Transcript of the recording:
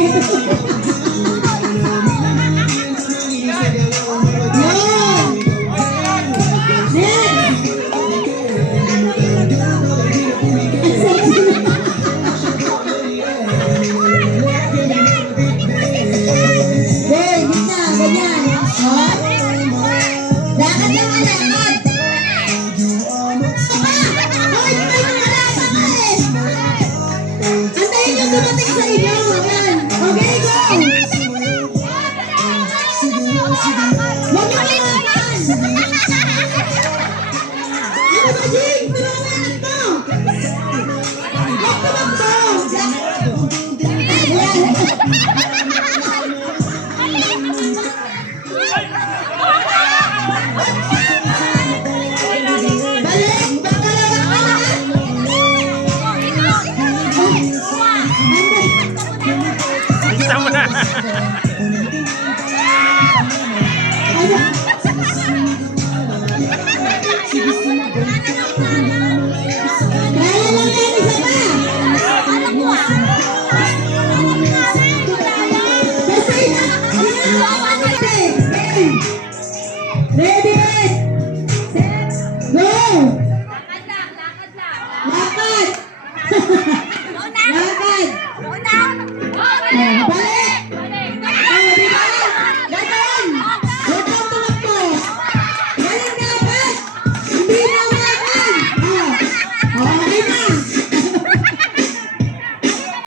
Ganyan. Oh. dumating sa inyo. Ayan. Okay, go! Ready?